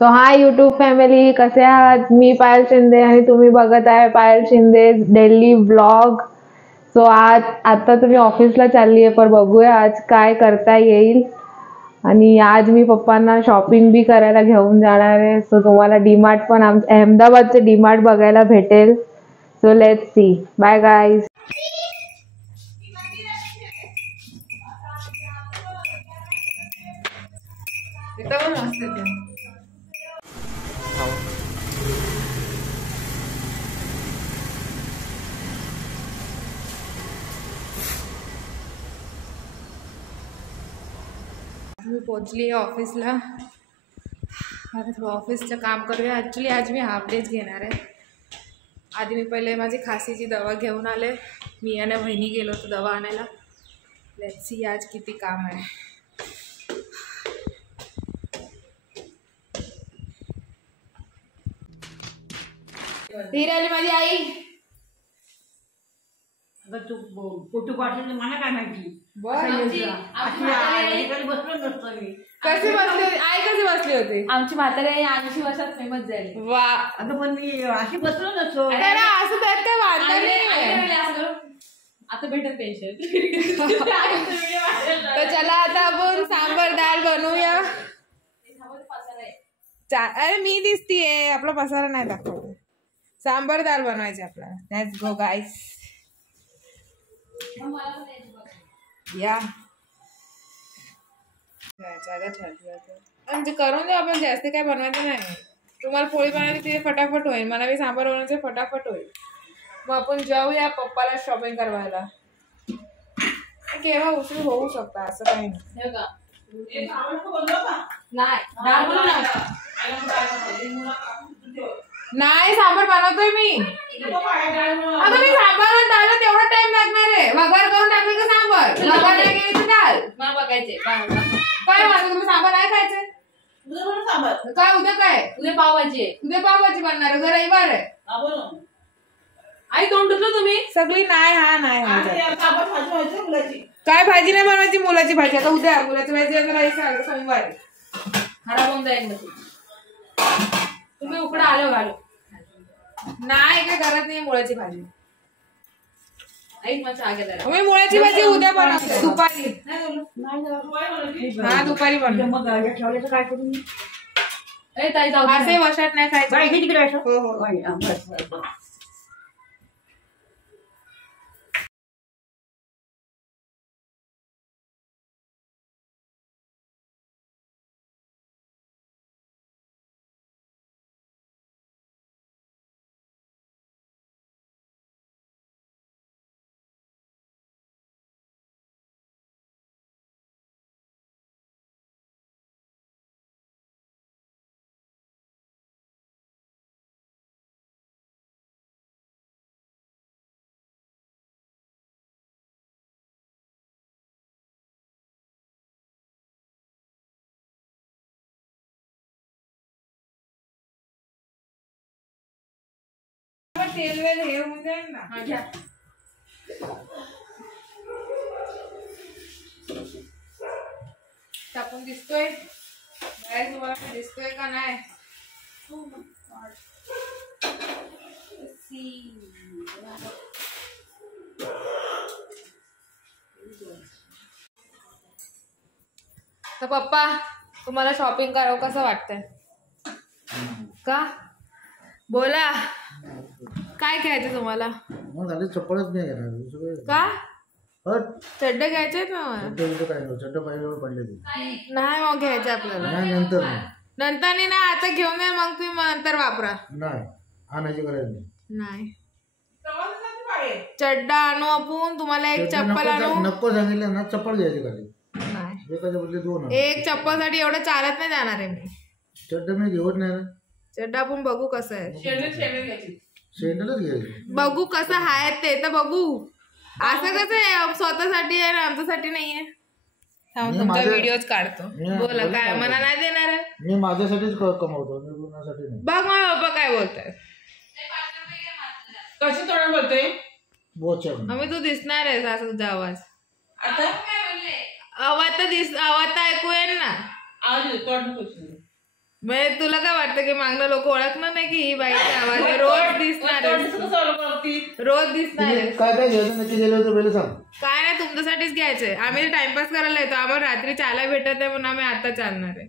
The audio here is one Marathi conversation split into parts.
सो हाय यूट्यूब फॅमिली, कसे आहात? मी पायल शिंदे आणि तुम्ही बघत आहे पायल शिंदे डेली व्लॉग. सो आता तुम्ही ऑफिसला चालली आहे, पण बघूया आज काय करता येईल. आणि आज मी पप्पांना शॉपिंग बी करायला घेऊन जाणार आहे. सो तुम्हाला डीमार्ट पण अहमदाबादचे डीमार्ट बघायला भेटेल. So let's see. Bye guys. मी पोचली ऑफिसला. आता थोडं ऑफिसचं काम करूया. ॲक्च्युली आज मी हाफ डेच घेणार आहे. आधी मी पहिले माझी खासीची दवा घेऊन आले. मी आणि बहिणी गेलो होतो दवा आणायला. लेट्स सी आज किती काम आहे. ही आली माझी आई. तू फोटो पाठवले मला काय माहिती. कशी बसली होती आई? कशी बसली होती आमची म्हातारी 80 वर्षात फेमस झाली. वा, आता पण मी अशी बसलो नसतो. असं त्यात काय वाटलं नाही. आता भेटत पेन्शन. तर चला आता आपण सांबर डाळ बनवूया. अरे मी दिसतीये, आपला पसारा नाही दाखवत. सांबर डाळ बनवायची आपल्याला. लेट्स गो गाईस. या म्हणजे करून देऊ आपण. जास्त काय बनवायचं नाही. तुम्हाला पोळी बनवायची तिथे फटाफट होईल, मला बी सांबार बनवायचं फटाफट होईल. मग आपण जाऊया पप्पाला शॉपिंग करवायला. केव्हा उशीर होऊ शकता असं काही नाही. सांबार बनवतोय मी. आता मी सांबार डाळला तेवढा टाइम लागणार आहे. वगार करून टाकले का सांबार? वगार नाही केली तर डाळ मला बघायचे. काय म्हणतो तुम्ही? सांबार नाही खायचे काय? उद्या काय? उद्या पावभाजी. उद्या पावभाजी बनणार. उद्या रविवार आहे. आई तोंड धुतलं तुम्ही? सगळी नाही. हा नाही काय भाजी नाही बनवायची? मुलाची भाजी. आता उद्या मुलाची भाजी आता सोमवार खराब होऊन जाईल. तुम्ही उकडा आलो घालो. नाही काय करत नाही मुळाची भाजी. आई मला आगे द्या. मी मुळाची भाजी उद्या बनवते दुपारी. हा दुपारी बनव. मग ठेवल्याचं काय करून ताई जाऊ. असे वशात नाही खायचं. तिकडे. हो हो. तेल वेल हे होऊन जाईल ना. टाकून दिसतोय बाहेर तुम्हाला? दिसतोय का नाही? तर पप्पा तुम्हाला शॉपिंग करावं कसं वाटतंय का? बोला काय घ्यायचं तुम्हाला? चप्पलच नाही घेणार का? चड्डे घ्यायचे ना. चड्डे पाहिजे पडले नाही मग घ्यायचे आपल्याला. नंतर नंतर नाही. आता घेऊन या मग तुम्ही नंतर वापरा. नाही आणायची गरज नाही. चड्डा आणू आपण. तुम्हाला एक चप्पल आणू. नको सांगितलं ना. चप्पल घ्यायची खाली. नाही एकाच्या बदले 2. एक चप्पल साठी एवढं चालत नाही जाणार आहे मी. चड्डा मी घेऊन नाही ना. चड्डा आपण बघू कसं आहे. शेंडलच घ्यायची. बघू कसं आहे ते तर बघू. असं कसं आहे स्वतःसाठी आहे ना आमच्यासाठी नाहीये. तुमचा व्हिडिओच काढतो. बोला काय मला नाही देणार आहे? मी माझ्यासाठीच कमवतो, मी कोणासाठी नाही. बघ मग बाबा काय बोलताय. कशी तोंड बोलतोय? आम्ही तू दिसणार आहे असं तुझा आवाज. आता आवाज तर ऐकू येईल ना. आवाज तोंड म्हणजे तुला काय वाटतं की मागणं लोक ओळखणार नाही की ही बाईचा आवाज आहे? रोज दिसणार आहे. रोज दिसणार आहे. काय काय घ्यायचं नक्की गेलं होतं पहिले सांग. काय नाही तुमच्यासाठीच घ्यायचंय. आम्ही टाइमपास करायला येतो. आम्हाला रात्री चालायला भेटत आहे म्हणून आम्ही आता चालणार आहे.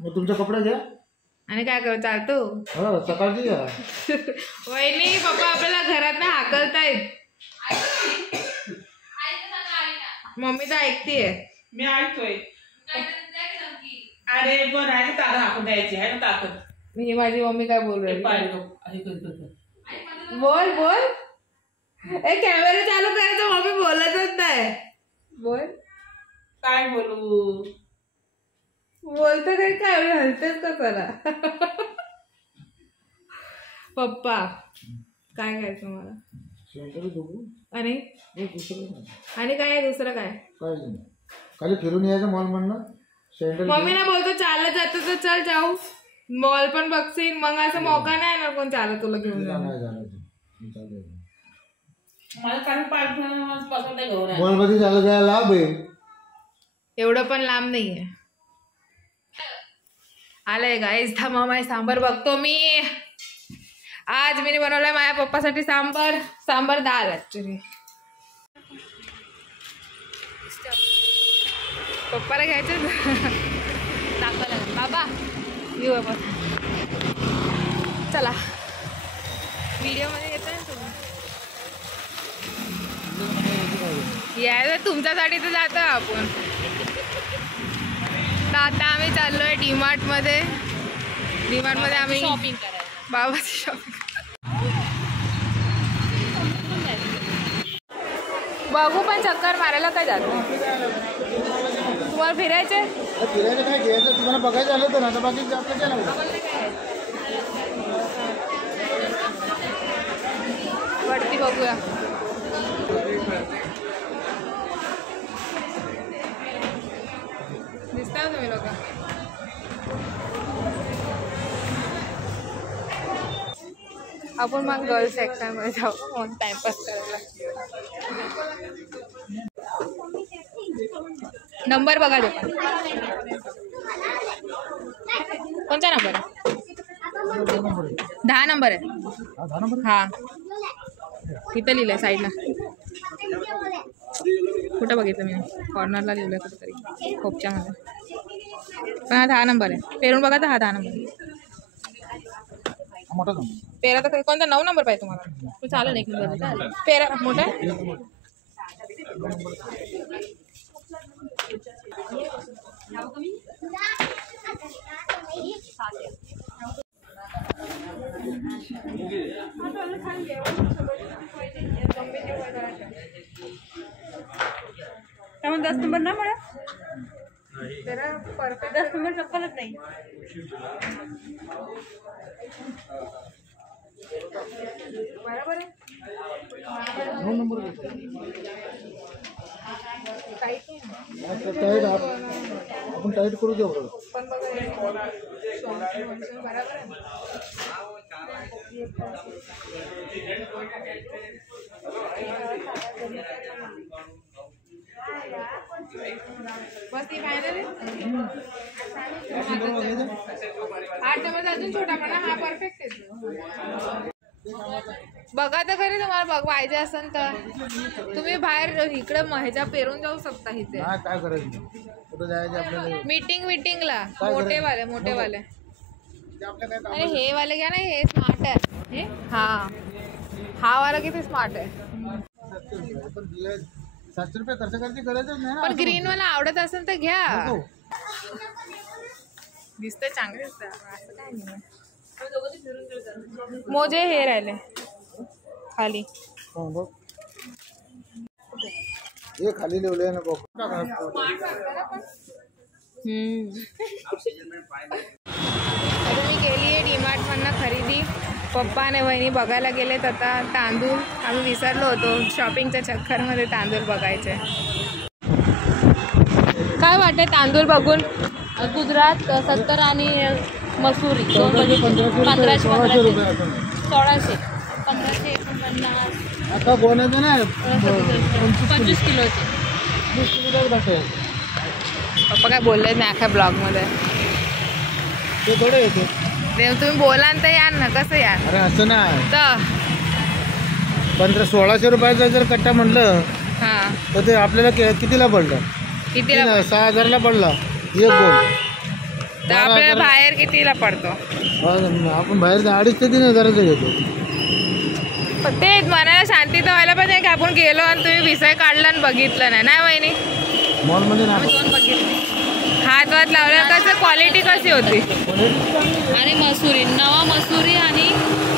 मग तुमचे कपडे घ्या. आणि काय करू चालतो? हो सकाळची घ्या. वहिनी पप्पा आपल्याला घरात ना हाकलतायत. मम्मी तर ऐकतीये. मी ऐकतोय. अरे बरं आहे ना ताकद हाकून द्यायची आहे ना ताकद. ही माझी मम्मी काय बोल रही? बोल बोल. ए कॅमेरा चालू करायचं. मम्मी बोलतच नाही. बोल. काय बोलू? बोलतं काही काय हलतेच का करा. पप्पा काय खायचं मला? शेंगदाणे झोपू. आणि दुसरं नाही. आणि काय आहे दुसरं काय? काय नाही. खाली फिरून यायचं मॉल म्हणणं. शेंगदाणे मम्मीला बोलतो चालत जातो तर चल जाऊ. मॉल पण बघशील मग असं मौका नाही येणार कोण चालत तुला घेऊन जाणार. नाही झालं ते. चालेल. मला काही पसंत आहे घेऊन मॉल मध्ये झालं जायला लाभ आहे. एवढं पण लांब नाहीये. आलंय गाईस. थांबा माझी सांबर बघतो मी. आज मी बनवलंय माझ्या पप्पासाठी सांबर. सांबर डाळ ऍक्च्युली. पप्पाला घ्यायचं दाखवा लागेल. बाबा येऊ बाबा. चला व्हिडिओ मध्ये येतो ना तुम्ही. यायला तुमच्यासाठी तर जातो आपण. तर आता आम्ही चाललोय डीमार्ट मध्ये. डीमार्ट मध्ये आम्ही शॉपिंग करायला. बाबाची शॉपिंग. बघू पण चक्कर मारायला काय जातो. तुम्हाला फिरायचे? फिरायचं काय घ्यायचं तुम्हाला बघायचं आलं तर ना. बाकी आपलं काय लागलं. वरती बघूया. दिसता तुम्ही लोक. आपण मग गर्ल्स सेक्शन मध्ये जाऊ मग टाइमपास करायला. नंबर बघा ते पण. कोणता नंबर आहे? 10 नंबर आहे. हा तिथं लिहिलंय साईडला. कुठं बघितलं मी? कॉर्नरला लिहिलंय कुठेतरी खोपच्यामध्ये. पण हा 10 नंबर आहे. पेरून बघा तर हा 10 नंबर. पेरा तर कोणता 9 नंबर पाहिजे तुम्हाला? तू चालेल 1 नंबर. पेरा मोठा आहे. त्यामुळे 10 नंबर ना मला तेरा परफेक्ट 10 नंबर चप्पलच नाही. बरोबर आहे. 9 नंबर टाईट आहे. टाईट आपण टाईट करू देऊ बरोबर. पण बघा बरोबर आहे. बस ती फायनल आहे. 8 नंबर अजून छोटा म्हणा. हा परफेक्ट आहे. बघा तर खरी तुम्हाला बघ पाहिजे असेल तर तुम्ही बाहेर इकडे ह्याच्या पेरून जाऊ शकता. इथे काय करायचं कुठं जायचं आपल्याला. मीटिंगला मोठे वाले. अरे हे वाले घ्या ना. हे स्मार्ट आहे. हा वाला किती स्मार्ट आहे. 700 रुपये खर्च करायची गरजच नाही ना. पण ग्रीन वाला आवडत असेल तर घ्या. दिसतंय चांगलं दिसतं. असं काय नाही. मोजे हे राहिले खाली. हे खाली लिवले ना बघ. आता मी गेली आहे डीमार्ट मधनं खरेदी. पप्पा आणि वहिनी बघायला गेलेत आता तांदूळ. आम्ही विसरलो होतो शॉपिंगच्या चक्करमध्ये तांदूळ बघायचे. काय वाटते तांदूळ बघून? गुजरात 70 आणि मसुरी 1500 1500 रुपये. 1600 1500 49 आता बोलायचं नाही. 25 किलोचे. 20 किलो भेटेल. पप्पा काय बोललेच नाही अख्या ब्लॉगमध्ये. ते थोडे येते. ते तुम्ही बोला तर यार ना, कसं यार अरे असं नाही, तर 1600 रुपयाचा जर कट्टा म्हटलं हा तर ते आपल्याला कितीला पडलं? कितीला 6000ला पडला एक गोल. तर आपल्याला बाहेर कितीला पडतो? आपण बाहेर 2.5 ते 3,000चा घेतो. पण ते मनाला शांती तर व्हायला पाहिजे की आपण गेलो आणि तुम्ही विषय काढला आणि बघितलं नाही ना वहिनी? मॉलमध्ये ना हात वात लावला कसं क्वालिटी कशी होती? आणि मसुरी, नवा मसुरी आणि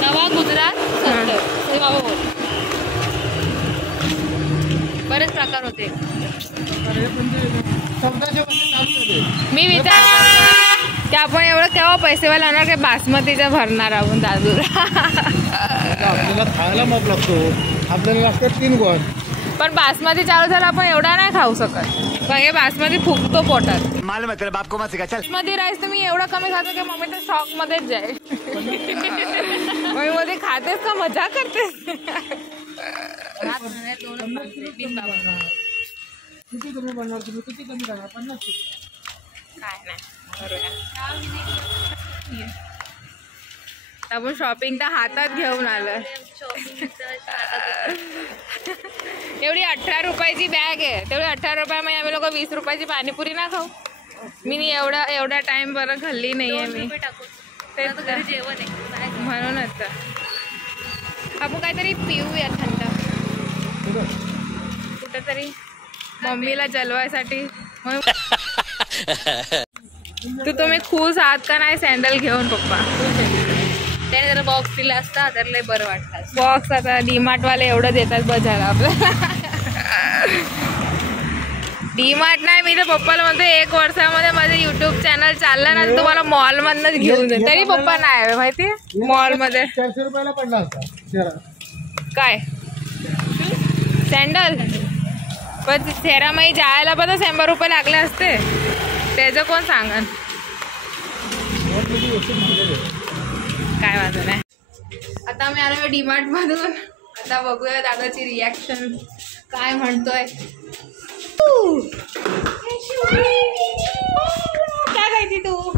नवा गुजरात 70 हे बाबा बोल. बरेच प्रकार होते. मी विचार की आपण एवढं केव्हा पैसेवाला होणार की बासमतीचं भरणार आपण तांदूळ. आपल्याला खायला माप लागतो, आपल्याला लागतात 3 गोल. पण बासमती चालू झाला आपण एवढा नाही खाऊ शकत, कारण हे बासमती फुगतो पोटात. बासमती राईस तुम्ही एवढं कमी खातो की मम्मी तर शॉक मध्येच जाईल. मम्मी मध्ये खातेस का मजा करतेस? किती कमी बनणार तुम्ही? किती कमी करणार? 50 काय नाही आपण शॉपिंग तर हातात घेऊन आलोय. एवढी 18 रुपयाची बॅग आहे, तेवढी 18 रुपयामध्ये आम्ही लोक 20 रुपयाची पाणीपुरी ना खाऊ. मी एवढा टाइम बरं खाल्ली नाहीये मी. तेच तर. जेवण आहे म्हणूनच तर. आपण काहीतरी पिऊया थंड कुठेतरी मम्मीला जलवायसाठी. तुम्ही खुश आहात का नाही सँडल घेऊन पप्पा? त्याने जरा बॉक्स दिला असता तर लय बरं वाटलं. बॉक्स आता डीमार्ट वाले एवढं देतात बजायला आपल्याला. डीमार्ट नाही, मी तर पप्पाला म्हणतो 1 वर्षामध्ये माझं युट्यूब चॅनल चाललं ना तर तुम्हाला मॉल मधनच घेऊन जाईल. तरी पप्पा नाही माहिती मॉल मध्ये 400 रुपयाला पडला असता. काय सँडल. पण थेरामाई जायला पण 100 रुपये लागले असते, त्याचं कोण सांगन? काय माझं नाही. आता मी आलो डीमार्ट मधून, आता बघूया दादाची रिॲक्शन काय म्हणतोय. काय खायची तू?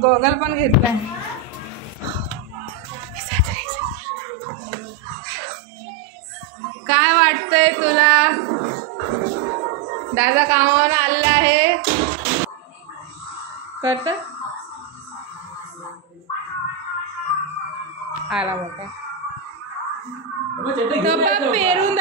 गॉगल पण घेतलाय. काय वाटतंय तुला? दादा कामावर आलेला आहे. करत आला मोठा पेरून